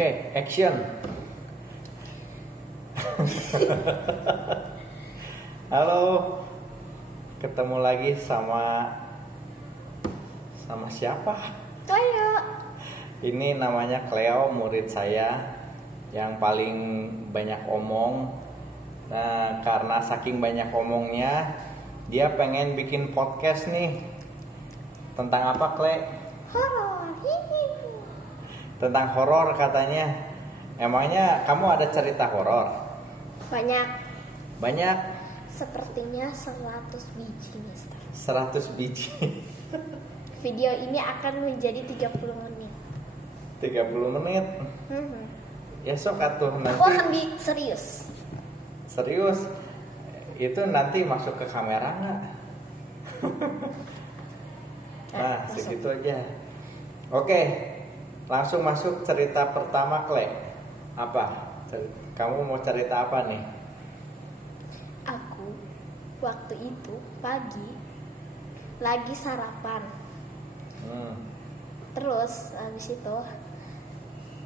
Oke, action. Halo, ketemu lagi sama siapa? Cleo. Ini namanya Cleo, murid saya yang paling banyak omong. Nah, karena saking banyak omongnya, dia pengen bikin podcast nih. Tentang apa, Cle? Horor. Tentang horor katanya. Emangnya kamu ada cerita horor? Banyak. Banyak? Sepertinya 100 biji, Mister. 100 biji. Video ini akan menjadi 30 menit. 30 menit. Ya sok atuh nanti. Aku akan serius. Serius? Itu nanti masuk ke kamera nggak? Nah, segitu aja. Oke, langsung masuk cerita pertama, Cle. Apa? Kamu mau cerita apa nih? Aku waktu itu pagi lagi sarapan. Terus habis itu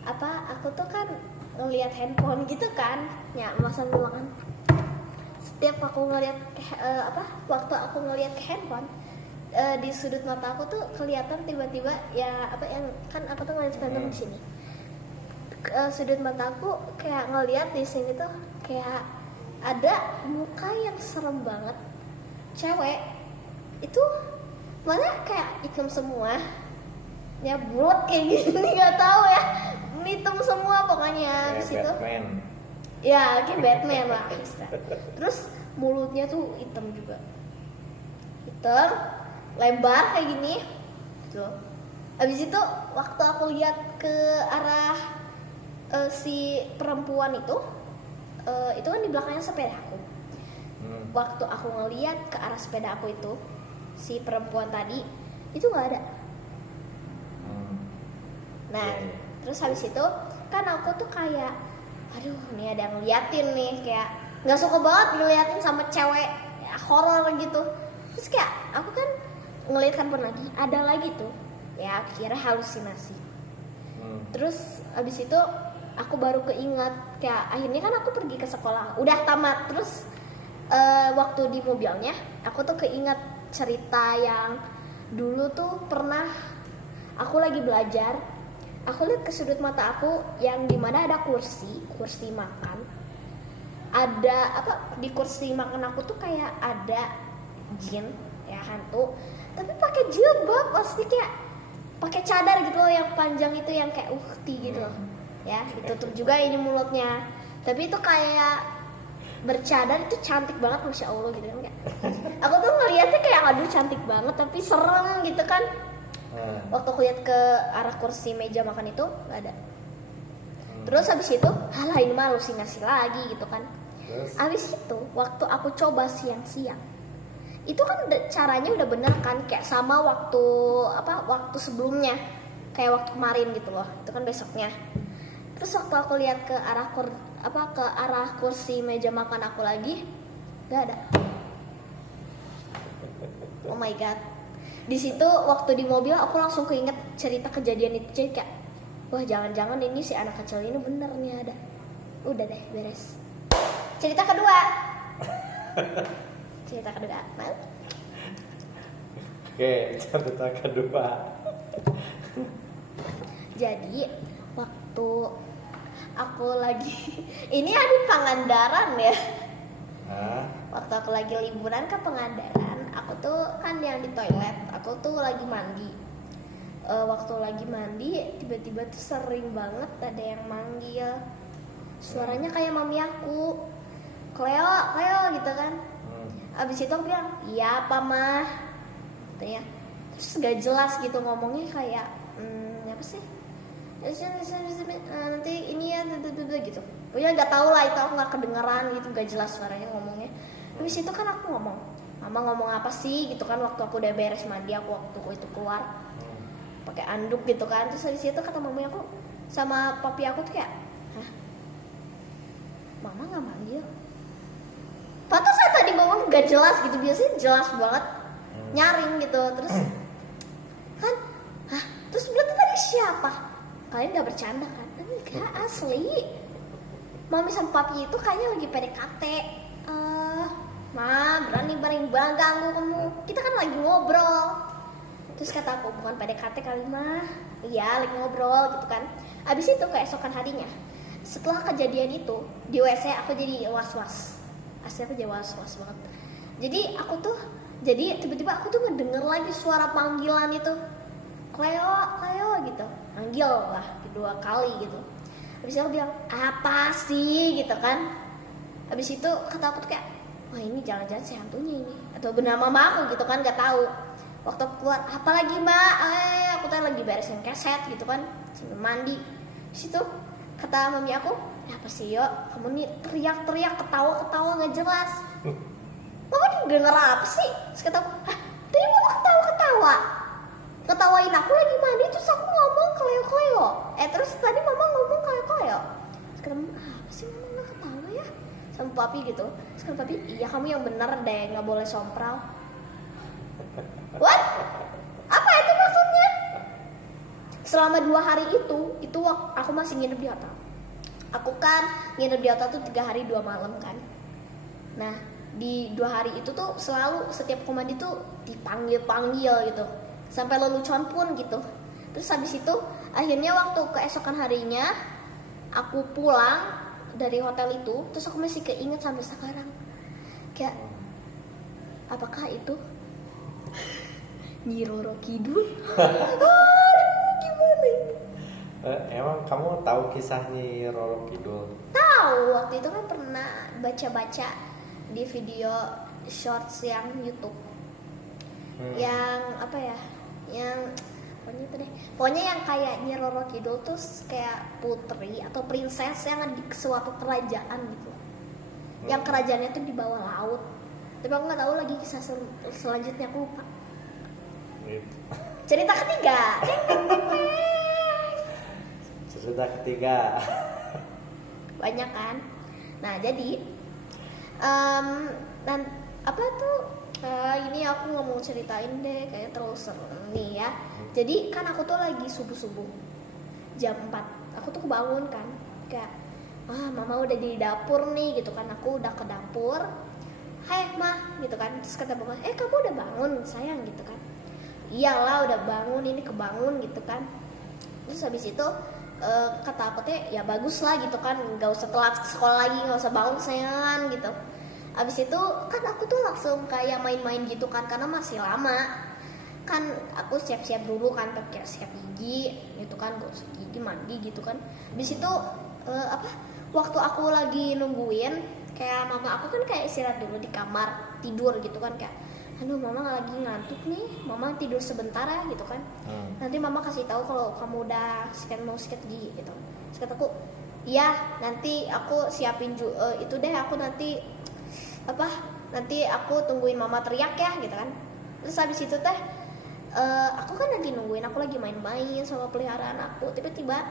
aku tuh kan ngelihat handphone gitu kan, ya masa dulu kan. Setiap aku ngelihat waktu aku ngelihat ke handphone, di sudut mata aku tuh kelihatan tiba-tiba ya yang kan aku tuh ngeliat film di sini. Sudut mata aku kayak ngelihat di sini tuh kayak ada muka yang serem banget, cewek itu mana kayak hitam semua, ya bulat kayak gini nggak tahu ya, hitam semua pokoknya. Di situ Batman. ya kayak Batman lah. Terus mulutnya tuh hitam juga, hitam lebar kayak gini tuh. Abis itu waktu aku lihat ke arah si perempuan itu kan di belakangnya sepeda aku. Waktu aku ngeliat ke arah sepeda aku itu, si perempuan tadi itu nggak ada. Nah, terus habis itu kan aku tuh kayak, aduh, nih ada yang ngeliatin nih, kayak nggak suka banget ngeliatin sama cewek ya, horor gitu. Terus kayak aku kan ngeliat handphone lagi, ada lagi tuh, ya kira halusinasi. Terus habis itu aku baru keingat, kayak akhirnya kan aku pergi ke sekolah, udah tamat. Terus waktu di mobilnya aku tuh keingat cerita yang dulu tuh pernah aku lagi belajar. Aku lihat ke sudut mata aku yang dimana ada kursi makan. Ada di kursi makan aku tuh kayak ada jin, ya hantu. Tapi pakai jilbab, pasti kayak pakai cadar gitu loh yang panjang itu, yang kayak uhti gitu loh. Ya, ditutup juga ini mulutnya. Tapi itu kayak bercadar, itu cantik banget, masya Allah gitu kan. Aku tuh ngeliatnya kayak aduh cantik banget, tapi serem gitu kan. Waktu aku lihat ke arah kursi meja makan itu nggak ada. Terus habis itu, halah ini mah halusinasi lagi gitu kan. Habis itu waktu aku coba siang-siang, itu kan caranya udah bener kan, kayak sama waktu sebelumnya, kayak waktu kemarin gitu loh. Itu kan besoknya. Terus waktu aku lihat ke arah kursi meja makan aku lagi, nggak ada. Oh my god. Di situ waktu di mobil aku langsung keinget cerita kejadian itu. Jadi kayak, wah jangan-jangan ini si anak kecil ini bener nih ada. Udah deh, beres. Cerita kedua. Mau? Oke, cerita kedua. Jadi waktu aku lagi ini ada Pangandaran ya. Waktu aku lagi liburan ke Pangandaran, aku tuh kan yang di toilet, aku tuh lagi mandi. Waktu lagi mandi, tiba-tiba tuh sering banget ada yang manggil. Suaranya kayak mami aku, Cleo gitu kan. Abis itu aku bilang, iya apa mah, katanya. Terus gak jelas gitu ngomongnya, kayak apa sih? Nanti ini ya gitu. Pokoknya nggak tahu lah, itu aku nggak kedengeran gitu, nggak jelas suaranya ngomongnya. Habis itu kan aku ngomong, mama ngomong apa sih gitu kan, waktu aku udah beres mandi, aku waktu itu keluar pakai anduk gitu kan. Terus habis itu kata mama aku sama papi aku tuh kayak, hah, mama nggak manggil? Pantas saya tadi ngomong nggak jelas gitu, biasanya jelas banget nyaring gitu. Terus kan, hah, terus berarti tadi siapa? kalian gak bercanda kan? Enggak, asli. Mami sama papi itu kayaknya lagi PDKT. Ma, berani ganggu kamu. Kita kan lagi ngobrol. Terus kata aku, bukan PDKT kali mah. Iya, lagi ngobrol gitu kan. Abis itu keesokan harinya, setelah kejadian itu di WC aku jadi was-was. Asli aku jadi was-was banget. Jadi tiba-tiba aku tuh ngedenger lagi suara panggilan itu. Cleo gitu. Manggil lah 2 kali gitu. Habis itu aku bilang, apa sih gitu kan. Habis itu kata aku tuh kayak, wah ini jangan-jangan si hantunya ini. Atau benar mama aku gitu kan, gak tahu. Waktu aku keluar, apalagi mbak, aku tuh lagi beresin keset gitu kan, sambil mandi. Di situ kata mami aku, apa sih yo, kamu nih teriak-teriak, ketawa-ketawa gak jelas. Mama denger apa sih? Terus kata aku, tadi mama ketawa-ketawa, ketawain aku lagi mandi, terus aku ngomong Cleo. Terus tadi mama ngomong Cleo. Terus kata mama, apa sih mama gak ketawa ya? Sama papi gitu. Terus kata papi, iya kamu yang bener deh, gak boleh sompral. What? Apa itu maksudnya? Selama 2 hari itu aku masih nginep di hotel. Aku kan nginep di hotel tuh 3 hari 2 malam kan. Nah di 2 hari itu tuh selalu setiap komandi tuh dipanggil gitu, sampai lelucon pun gitu. Terus habis itu akhirnya waktu keesokan harinya aku pulang dari hotel itu, terus aku masih keinget sampai sekarang. Kayak apakah itu Nyi Roro Kidul? Aduh, gimana ini? Emang kamu tahu kisah Nyi Roro Kidul? Tahu, waktu itu kan pernah baca-baca di video shorts yang YouTube. Yang apa ya? Yang pokoknya itu deh. Pokoknya yang kayak Nyi Roro Kidul tuh kayak putri atau princess yang ada di suatu kerajaan gitu. Yang kerajaannya tuh di bawah laut. Tapi aku nggak tahu lagi kisah selanjutnya, aku lupa. Cerita ketiga. Cerita ketiga. Banyak kan. Nah jadi dan apa tuh ini aku nggak mau ceritain deh, kayak terlalu seru nih ya. Jadi kan aku tuh lagi subuh jam 4 aku tuh kebangun kan, kayak mama udah di dapur nih gitu kan. Aku udah ke dapur, hai mah gitu kan. Terus kata mama, kamu udah bangun sayang gitu kan. Iyalah udah bangun, ini kebangun gitu kan. Terus habis itu kata aku teh ya bagus lah gitu kan, nggak usah telat sekolah lagi, nggak usah bangun sayangan gitu. Habis itu kan aku tuh langsung kayak main-main gitu kan, karena masih lama kan. Aku siap-siap dulu kan, kayak siap gigi gitu kan, gosok gigi, mandi gitu kan. Habis itu waktu aku lagi nungguin, kayak mama aku kan kayak istirahat dulu di kamar tidur gitu kan, kayak aduh mama lagi ngantuk nih, mama tidur sebentar ya gitu kan. Nanti mama kasih tahu kalau kamu udah mau sikat gigi gitu. Terus kataku, iya nanti aku siapin itu deh, aku nanti nanti aku tungguin mama teriak ya gitu kan. Terus habis itu teh aku kan lagi nungguin, aku lagi main-main sama peliharaan aku. Tiba-tiba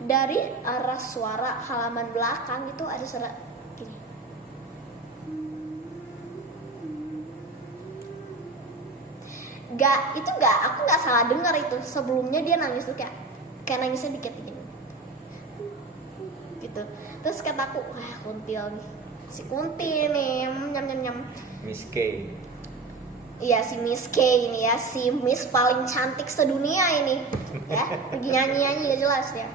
dari arah suara halaman belakang itu ada suara gini. Aku nggak salah dengar itu. Sebelumnya dia nangis tuh kayak nangisnya dikit gini gitu. Terus kataku, wah kuntil nih, si kuntil nih, nyam. Miss K. Iya si Miss K ini ya, si Miss paling cantik sedunia ini ya, lagi nyanyi gak jelas ya.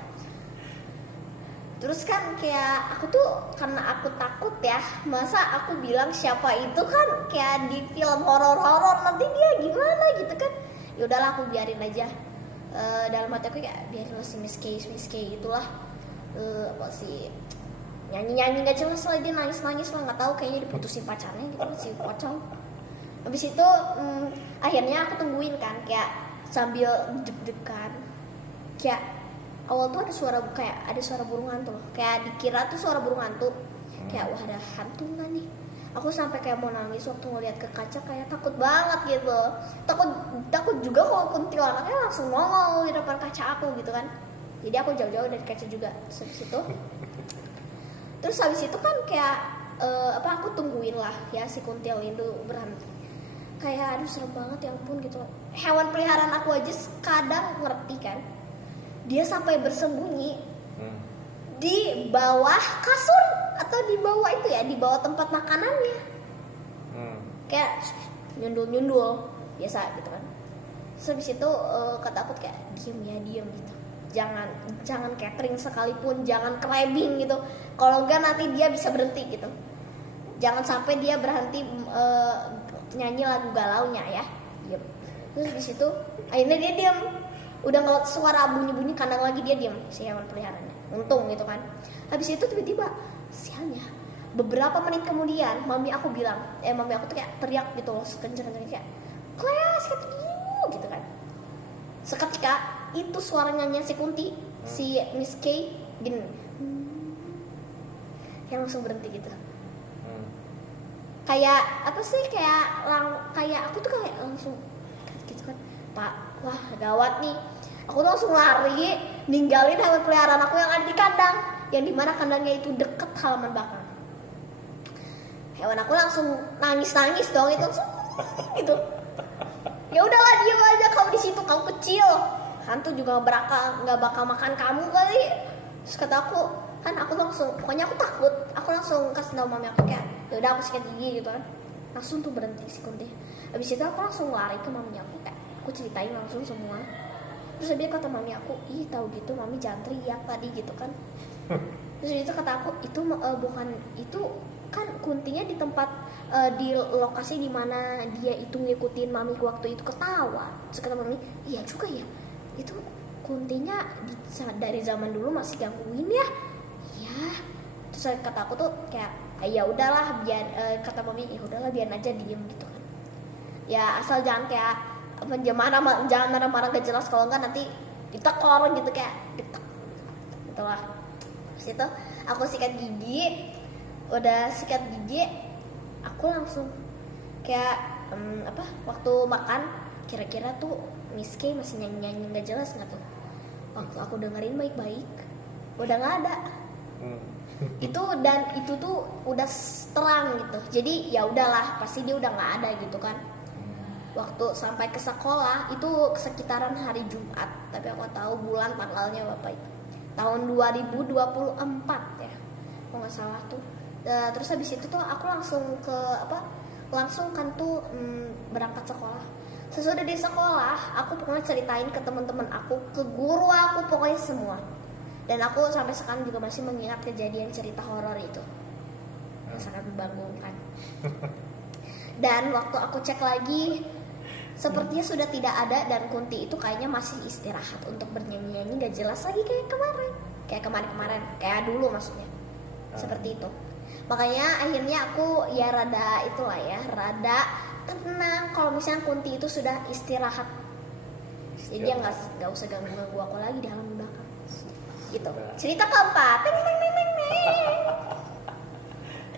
Terus kan kayak aku tuh, karena aku takut ya, masa aku bilang siapa itu kan kayak di film horor nanti dia gimana gitu kan. Ya udahlah aku biarin aja. Dalam hati aku kayak biarin lah si Miss K itulah apa sih, nyanyi gak jelas lah, dia nangis lah, nggak tahu kayaknya diputusin pacarnya gitu si pocong. Habis itu akhirnya aku tungguin kan, kayak sambil deg-degan. Kayak awal tuh ada suara burung hantu loh. Kayak dikira tuh suara burung hantu. Kayak wah ada hantu nggak nih? Aku sampai kayak mau nangis waktu ngeliat ke kaca, kayak takut banget gitu. Takut juga kalau kuntilanaknya langsung nongol di depan kaca aku gitu kan. Jadi aku jauh-jauh dari kaca juga. Terus habis itu kan kayak aku tungguin lah ya si kuntil itu berhenti. Kayak aduh serem banget ya ampun gitu. Hewan peliharaan aku aja kadang ngerti kan, dia sampai bersembunyi Hmm. di bawah kasur atau di bawah itu ya, di bawah tempat makanannya. Kayak nyundul biasa gitu kan. Terus habis itu kata aku kayak diem gitu. Jangan catering sekalipun, jangan crabbing gitu. Kalau enggak nanti dia bisa berhenti gitu. Jangan sampai dia berhenti nyanyi lagu galaunya ya. Diem. Terus habis itu akhirnya dia diem. Udah nggak suara bunyi-bunyi kandang lagi, dia diem si hewan peliharaannya. Untung gitu kan. Habis itu tiba-tiba sialnya beberapa menit kemudian mami aku tuh kayak teriak gitu loh, kenceng-kenceng kayak Cleo sikat gigi gitu kan. Seketika itu suaranya si Kunti, si Miss K gini, kayak langsung berhenti gitu. Kayak apa sih, kayak aku tuh kayak langsung gitu kan, Pak, wah gawat nih. Aku tuh langsung lari ninggalin hewan peliharaan aku yang ada di kandang, yang dimana kandangnya itu deket halaman belakang. Hewan aku langsung nangis dong itu gitu. Ya udahlah, diam aja kamu di situ, kamu kecil, hantu juga nggak bakal makan kamu kali. Terus kata aku, kan aku langsung, pokoknya aku takut, aku langsung kasih tahu mami aku kayak, ya udah aku sikat gigi gitu kan. Langsung tuh berhenti si Kunti. Habis itu aku langsung lari ke mami aku kayak, aku ceritain langsung semua. Terus dia kata mami aku, ih tahu gitu mami jangan teriak tadi gitu kan. Terus itu kata aku, itu bukan itu kan Kuntinya di tempat di lokasi dimana dia itu ngikutin mami waktu itu ketawa. Terus kata mami, iya juga ya, itu Kuntinya dari zaman dulu masih gangguin ya. Iya. Terus kata aku tuh kayak, ya udahlah biar kata mami, ya udahlah biar aja diem gitu kan. Ya asal jangan kayak jangan marah-marah gak jelas, kalau enggak nanti ditekor gitu kayak itulah. Terus itu aku sikat gigi. Udah sikat gigi, aku langsung kayak waktu makan, kira-kira tuh Miss K masih nyanyi nggak jelas nggak tuh. Waktu aku dengerin baik-baik, udah nggak ada. Itu tuh udah terang gitu. Jadi ya udahlah, pasti dia udah nggak ada gitu kan. Waktu sampai ke sekolah itu sekitaran hari Jumat, tapi aku tahu bulan tanggalnya bapak itu tahun 2024 ya, kalau nggak salah tuh. Terus habis itu tuh aku langsung kan tuh berangkat sekolah. Sesudah di sekolah aku pokoknya ceritain ke teman-teman aku, ke guru aku, pokoknya semua. Dan aku sampai sekarang juga masih mengingat kejadian cerita horor itu yang sangat membanggakan. Dan waktu aku cek lagi, sepertinya sudah tidak ada, dan Kunti itu kayaknya masih istirahat untuk bernyanyi-nyanyi gak jelas lagi kayak kemarin, kayak dulu maksudnya. Seperti itu. Makanya akhirnya aku ya rada tenang kalau misalnya Kunti itu sudah istirahat. Jadi dia nggak usah ganggu aku lagi di halaman belakang. Gitu. Cerita keempat.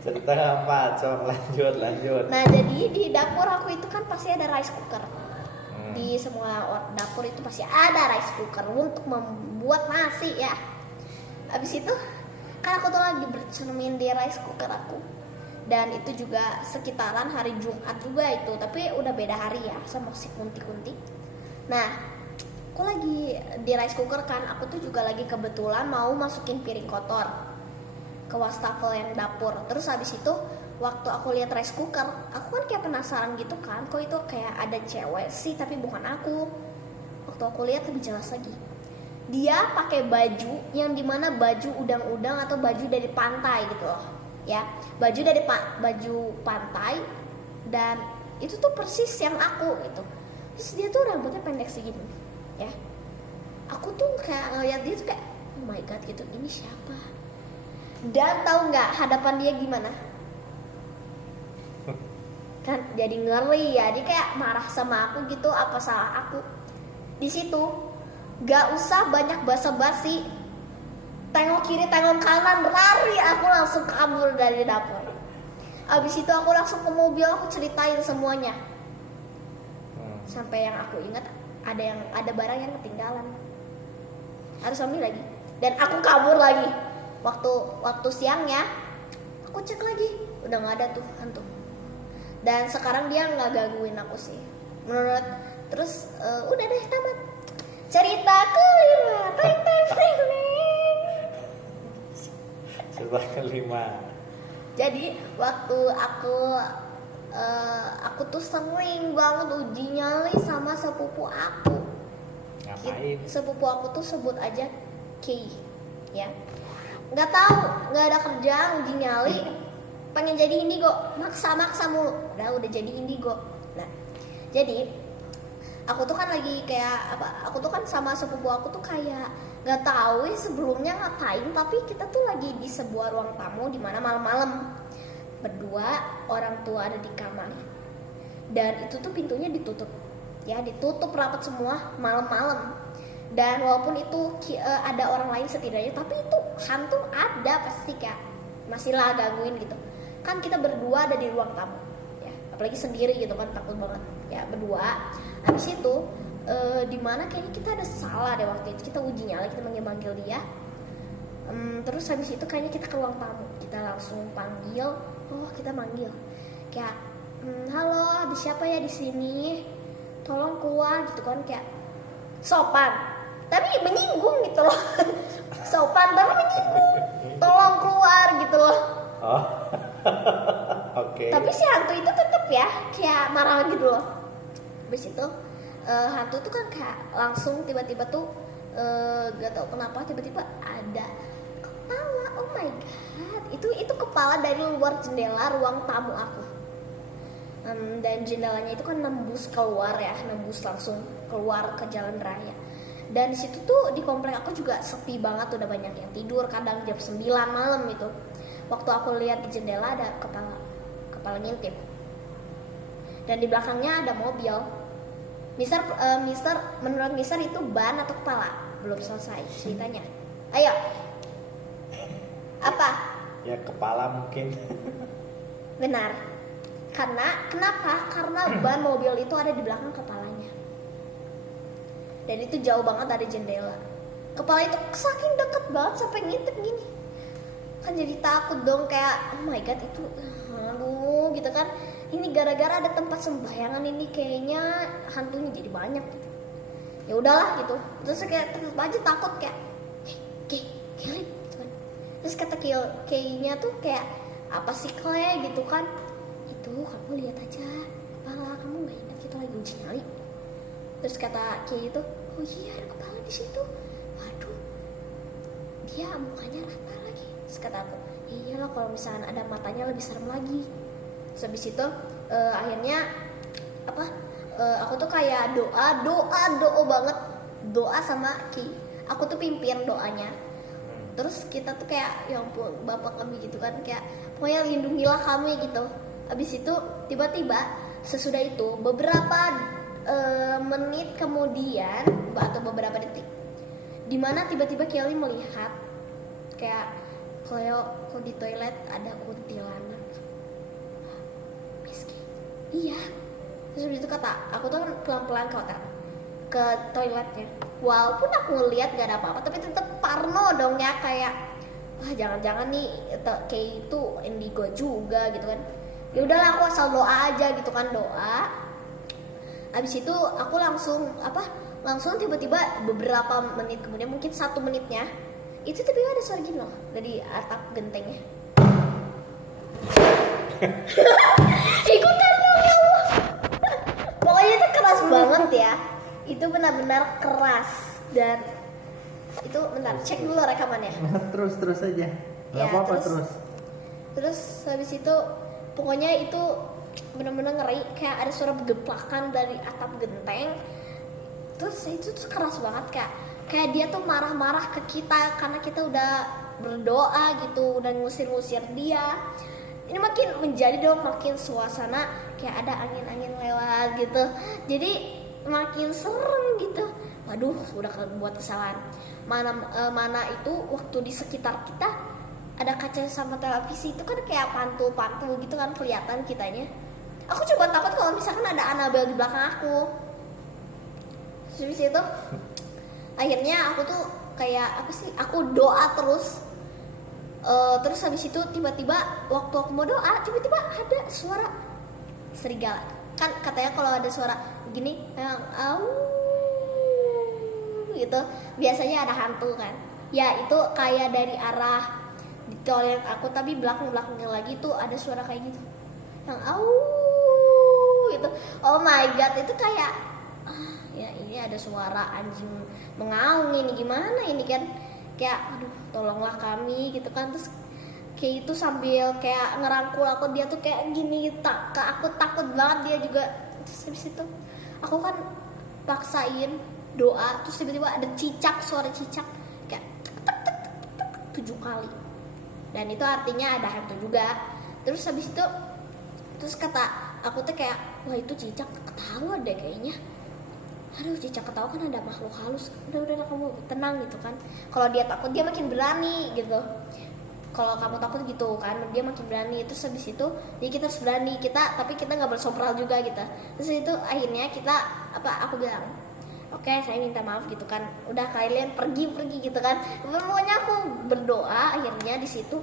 Cerita keempat, coba lanjut. Nah jadi di dapur aku itu kan pasti ada rice cooker. Di semua dapur itu pasti ada rice cooker untuk membuat nasi ya. Abis itu kan aku tuh lagi bercermin di rice cooker aku, dan itu juga sekitaran hari Jumat juga itu, tapi udah beda hari ya sama si Kunti. Nah aku lagi di rice cooker kan, aku tuh juga lagi kebetulan mau masukin piring kotor ke wastafel yang dapur. Terus habis itu waktu aku lihat rice cooker, aku kan kayak penasaran gitu kan, kok itu kayak ada cewek sih tapi bukan aku. Waktu aku lihat lebih jelas lagi, dia pakai baju yang dimana baju udang-udang atau baju dari pantai gitu loh ya, baju pantai, dan itu tuh persis yang aku gitu. Terus dia tuh rambutnya pendek segini ya, aku tuh kayak ngeliat dia tuh kayak oh my god gitu, ini siapa. Dan tahu nggak hadapan dia gimana kan, jadi ngeri ya, dia kayak marah sama aku gitu, apa salah aku di situ. Gak usah banyak basa-basi, tengok kiri tengok kanan, lari aku langsung kabur dari dapur. Abis itu aku langsung ke mobil, aku ceritain semuanya. Sampai yang aku ingat ada barang yang ketinggalan, harus ambil lagi, dan aku kabur lagi. Waktu siangnya aku cek lagi, udah nggak ada tuh hantu. Dan sekarang dia nggak gangguin aku sih, menurut. Terus udah deh tamat cerita kelima. Setelah kelima. Jadi waktu aku tuh sering banget uji nyali sama sepupu aku. Ngapain? Sepupu aku tuh sebut aja Kay, ya. Nggak tahu, nggak ada kerjaan, uji nyali, pengen jadi indigo, maksa mulu. Udah jadi indigo. Nah, jadi aku tuh kan lagi kayak apa? Aku tuh kan sama sepupu aku tuh kayak nggak tahu ya sebelumnya ngapain, tapi kita tuh lagi di sebuah ruang tamu di mana malam-malam berdua, orang tua ada di kamar dan itu tuh pintunya ditutup, ya ditutup rapat semua malam-malam. Dan walaupun itu ada orang lain setidaknya, tapi itu hantu ada pasti kayak masih lah gangguin gitu. Kan kita berdua ada di ruang tamu, ya apalagi sendiri gitu kan, takut banget ya berdua. Habis itu di mana kayaknya kita ada salah deh waktu itu, kita uji nyali, kita manggil dia. Terus habis itu kayaknya kita ke ruang tamu, kita langsung panggil, kita manggil kayak halo, ada siapa ya di sini, tolong keluar gitu kan, kayak sopan tapi menyinggung gitu loh. Sopan tapi menyinggung, tolong keluar gitu loh. Oh. Oke. Tapi si hantu itu tetap ya kayak marah gitu loh. Habis itu hantu tuh kan kayak langsung tiba-tiba tuh gak tau kenapa tiba-tiba ada kepala. Oh my god, itu kepala dari luar jendela ruang tamu aku. Dan jendelanya itu kan nembus keluar ya, nembus langsung keluar ke jalan raya. Dan di situ tuh di komplek aku juga sepi banget, udah banyak yang tidur, kadang jam 9 malam itu. Waktu aku lihat di jendela ada kepala ngintip. Dan di belakangnya ada mobil. Mister, menurut Mister itu ban atau kepala? Belum selesai ceritanya. Ayo. Apa? Ya kepala mungkin. Benar. Kenapa? Karena ban mobil itu ada di belakang kepalanya. Dan itu jauh banget dari jendela. Kepala itu saking deket banget sampai ngintip gini. Kan jadi takut dong, kayak oh my god itu aduh gitu kan. Ini gara-gara ada tempat sembahyangan ini kayaknya hantunya jadi banyak gitu. Ya udahlah gitu. Terus kayak tetap aja takut kayak Kelly gitu kan. Terus kata Kaynya tuh kayak apa sih Clay gitu kan. Itu kamu lihat aja kepala kamu nggak ingat kita lagi uji nyali. Terus kata Kay itu, oh iya ada kepala di situ. Waduh, dia mukanya rata lagi. Terus kata aku, iyalah kalau misalnya ada matanya lebih serem lagi. Terus habis itu akhirnya aku tuh kayak doa banget, doa sama Ki. Aku tuh pimpin doanya. Terus kita tuh kayak ya ampun bapak kami gitu kan, kayak pokoknya lindungilah kami gitu. Habis itu tiba-tiba sesudah itu beberapa menit kemudian atau beberapa detik, dimana tiba-tiba Kelly melihat kayak Cleo kok di toilet ada kuntilanak. Miski, iya. Terus itu kata aku tuh pelan-pelan ke toiletnya. Walaupun aku ngeliat gak ada apa-apa, tapi tetap parno dong ya, kayak wah jangan-jangan nih kayak itu indigo juga gitu kan. Ya udahlah aku asal doa aja gitu kan, doa. Abis itu aku langsung tiba-tiba beberapa menit kemudian, mungkin 1 menitnya itu tiba-tiba ada suara gini loh dari atap gentengnya. Ikutan dong. Pokoknya itu keras banget ya. Itu benar-benar keras. Dan itu bentar, cek dulu rekamannya. Terus aja. Gak apa-apa terus. Terus habis itu pokoknya itu benar-benar ngeri, kayak ada suara geplakan dari atap genteng. Terus itu tuh keras banget, kayak dia tuh marah-marah ke kita karena kita udah berdoa gitu dan ngusir-ngusir dia. Ini makin menjadi dong, makin suasana kayak ada angin-angin lewat gitu. Jadi makin serem gitu. Waduh, udah buat kesalahan. Mana itu waktu di sekitar kita ada kaca sama televisi, itu kan kayak pantul-pantul gitu kan kelihatan kitanya. Aku coba takut kalau misalkan ada Annabelle di belakang aku. Terus itu akhirnya aku tuh kayak aku doa terus. Terus habis itu tiba-tiba waktu aku mau doa, tiba-tiba ada suara serigala. Kan katanya kalau ada suara begini, gitu. Biasanya ada hantu kan. Ya itu kayak dari arah di toilet aku, tapi belakangnya lagi tuh ada suara kayak gitu. Yang gitu. Oh my god, itu kayak ya ini ada suara anjing mengaum ini, gimana ini kan, kayak aduh tolonglah kami gitu kan. Terus kayak itu sambil kayak ngerangkul aku, dia tuh kayak gini, aku takut banget dia juga. Terus habis itu aku kan paksain doa, terus tiba-tiba ada suara cicak kayak tek, tek, tek, 7 kali, dan itu artinya ada hantu juga. Terus habis itu terus kata aku tuh kayak, wah itu cicak ketawa deh kayaknya. Aduh, cicak ketawa kan ada makhluk halus. Udah kamu tenang gitu kan. Kalau dia takut dia makin berani gitu. Kalau kamu takut gitu kan, dia makin berani. Terus habis itu jadi kita harus berani, tapi kita nggak bersopral juga gitu. Terus itu akhirnya aku bilang, oke, saya minta maaf gitu kan. Udah kalian pergi gitu kan. Pokoknya aku berdoa akhirnya di situ,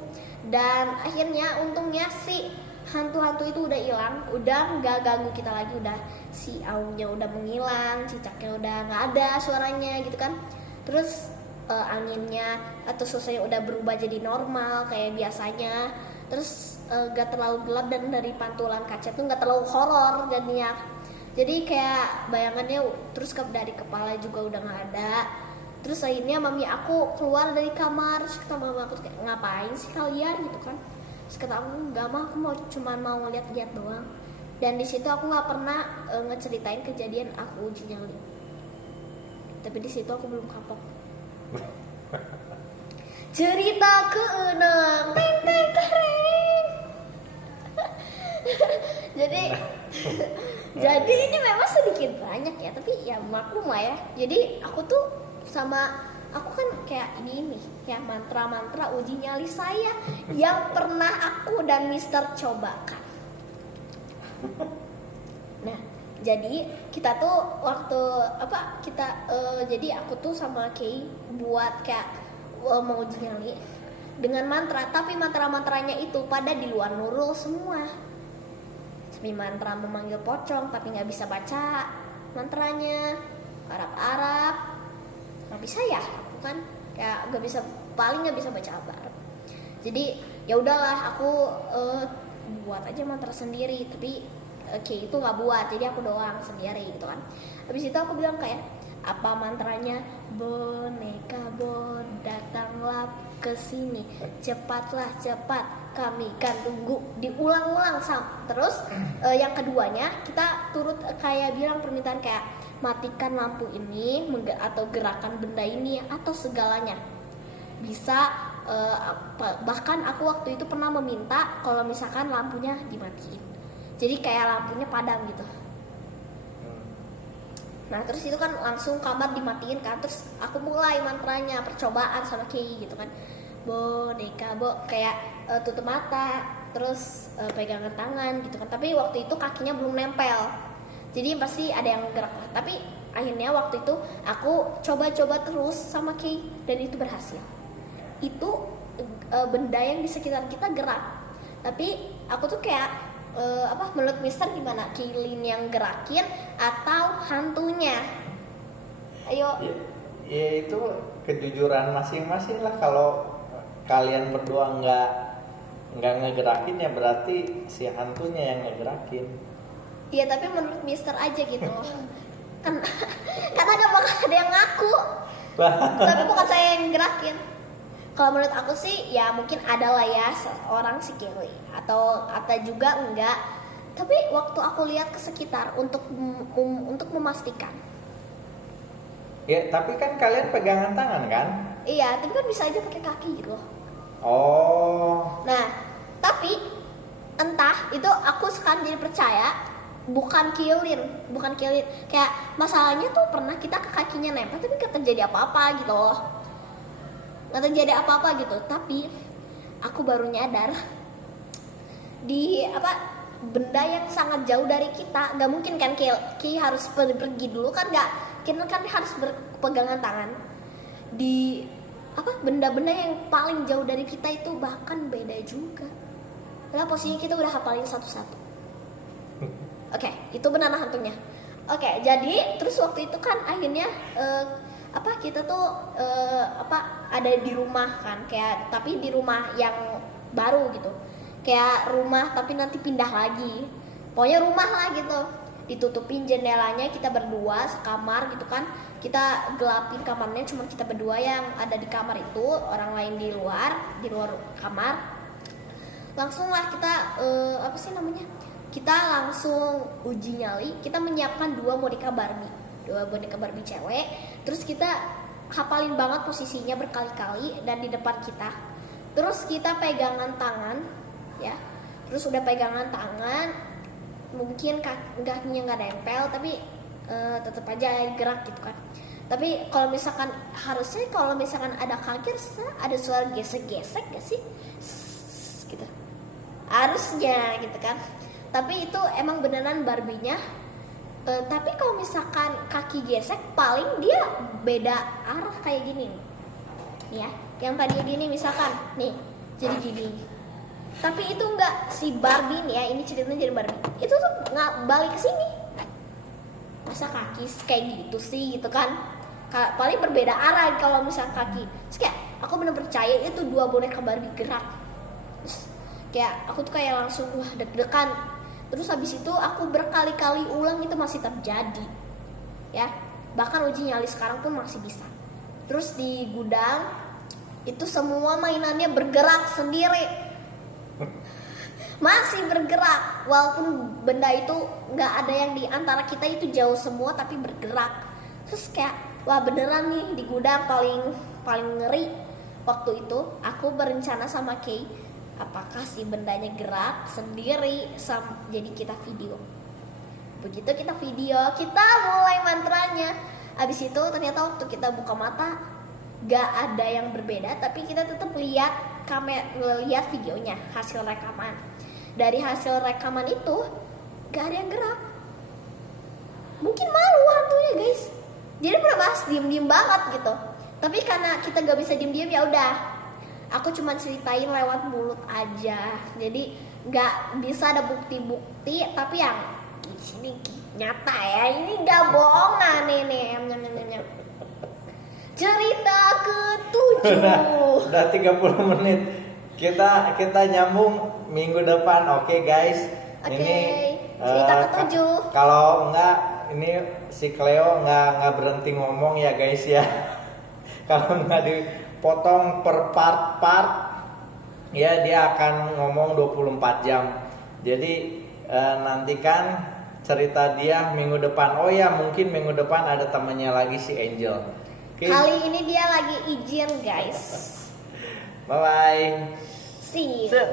dan akhirnya untungnya si hantu-hantu itu udah hilang, udah nggak ganggu kita lagi, udah si aumnya udah menghilang, cicaknya udah nggak ada suaranya gitu kan. Terus anginnya atau suasananya udah berubah jadi normal kayak biasanya. Terus gak terlalu gelap, dan dari pantulan kaca tuh gak terlalu horor jadinya. Jadi kayak bayangannya terus dari kepala juga udah gak ada. Terus akhirnya mami aku keluar dari kamar. Terus kata mama aku kayak, ngapain sih kalian gitu kan. Terus kata aku, gak mah, aku cuma mau ngeliat-liat doang. Dan di situ aku nggak pernah ngeceritain kejadian aku uji nyali. Tapi di situ aku belum kapok. Cerita keenam, teng teng tereng. jadi ini memang sedikit banyak ya, tapi ya maklum lah ya. Jadi aku kan kayak ini ya, mantra-mantra uji nyali saya yang pernah aku dan Mister cobakan. Nah, jadi kita tuh waktu jadi aku tuh sama Kay buat kayak mau uji nyali dengan mantra, tapi mantra-mantranya itu pada di luar Nurul semua. Seperti mantra memanggil pocong, tapi nggak bisa baca mantranya, Arab, nggak bisa ya, aku kan kayak paling nggak bisa baca Arab. Jadi ya udahlah, aku buat aja mantra sendiri, tapi itu nggak buat, jadi aku doang sendiri gitu kan. Habis itu aku bilang kayak, apa mantranya, boneka bon datanglah ke sini, cepat kami kan tunggu, diulang-ulang terus. Yang keduanya kita turut kayak bilang permintaan kayak, matikan lampu ini atau gerakan benda ini atau segalanya. Bisa bahkan aku waktu itu pernah meminta kalau misalkan lampunya dimatiin, jadi kayak lampunya padam gitu. Nah terus itu kan langsung kamar dimatiin kan. Terus aku mulai mantranya, percobaan sama Kay gitu kan. Boneka kayak tutup mata, terus pegangan tangan gitu kan. Tapi waktu itu kakinya belum nempel, jadi pasti ada yang gerak lah. Tapi akhirnya waktu itu aku coba terus sama Kay, dan itu berhasil. Itu benda yang di sekitar kita gerak. Tapi aku tuh kayak menurut Mister gimana? Kaylin yang gerakin atau hantunya? Ayo. Ya itu kejujuran masing-masing lah. Kalau kalian berdua nggak ngegerakin, ya berarti si hantunya yang ngegerakin. Iya, tapi menurut Mister aja gitu. Karena gak bakal ada yang ngaku. Tapi bukan saya yang gerakin. Kalau menurut aku sih ya mungkin ada lah ya seorang si Kelly, atau juga enggak. Tapi waktu aku lihat ke sekitar untuk memastikan. Ya tapi kan kalian pegangan tangan kan? Iya, tapi kan bisa aja pakai kaki gitu loh. Oh. Nah, tapi entah itu aku sekarang jadi percaya bukan kilin. Kayak masalahnya tuh pernah kita ke kakinya nempel tapi gak terjadi apa-apa gitu loh. Gak terjadi apa-apa gitu. Tapi aku baru nyadar di benda yang sangat jauh dari kita. Gak mungkin kan Ki harus pergi dulu kan, gak. Kita kan harus berpegangan tangan. Di benda-benda yang paling jauh dari kita itu bahkan beda juga. Karena posisinya kita udah hafalin satu-satu. Oke, itu benar hantunya. Oke, jadi terus waktu itu kan akhirnya apa kita tuh ada di rumah kan, kayak tapi di rumah yang baru gitu, kayak rumah tapi nanti pindah lagi, pokoknya rumah lah gitu, ditutupin jendelanya, kita berdua sekamar gitu kan, kita gelapin kamarnya, cuma kita berdua yang ada di kamar itu, orang lain di luar kamar. Langsung lah kita kita langsung uji nyali, kita menyiapkan dua boneka Barbie cewek, terus kita hafalin banget posisinya berkali-kali dan di depan kita, terus kita pegangan tangan ya, terus udah pegangan tangan, mungkin kakinya nggak nempel tapi tetap aja gerak gitu kan. Tapi kalau misalkan harusnya kalau misalkan ada kaki ada suara gesek-gesek gak sih gitu, harusnya gitu kan. Tapi itu emang beneran Barbie-nya. Tapi kalau misalkan kaki gesek, paling dia beda arah kayak gini nih. Ya, yang tadi gini misalkan nih jadi gini. Tapi itu enggak, si Barbie nih ya, ini ceritanya jadi Barbie. Itu tuh nggak balik ke sini. Masa kaki kayak gitu sih gitu kan. Paling berbeda arah kalau misalkan kaki. Terus kayak aku bener percaya itu dua boneka Barbie gerak. Terus kayak aku tuh kayak langsung wah deg-degan. Terus habis itu aku berkali-kali ulang itu masih terjadi. Ya, bahkan uji nyali sekarang pun masih bisa. Terus di gudang itu semua mainannya bergerak sendiri. Masih bergerak walaupun benda itu nggak ada yang di antara kita itu jauh semua tapi bergerak. Terus kayak wah beneran nih di gudang paling ngeri. Waktu itu aku berencana sama Kay, apakah si bendanya gerak sendiri jadi kita video. Begitu kita video, kita mulai mantranya. Abis itu ternyata waktu kita buka mata gak ada yang berbeda, tapi kita tetap lihat videonya, hasil rekaman. Dari hasil rekaman itu gak ada yang gerak. Mungkin malu hantunya guys, jadi pas diem banget gitu. Tapi karena kita gak bisa diem ya udah, aku cuma ceritain lewat mulut aja, jadi nggak bisa ada bukti-bukti, tapi yang di sini nyata ya, ini nggak bohongan ini. Cerita ke-7 udah 30 menit, kita nyambung minggu depan, oke guys. Oke, ini cerita ke-7. Kalau enggak ini si Cleo nggak berhenti ngomong ya guys ya. Kalau nggak dipotong per part ya dia akan ngomong 24 jam. Jadi nantikan cerita dia minggu depan. Oh ya, mungkin minggu depan ada temannya lagi si Angel. Okay. Kali ini dia lagi izin guys. Bye bye. See you.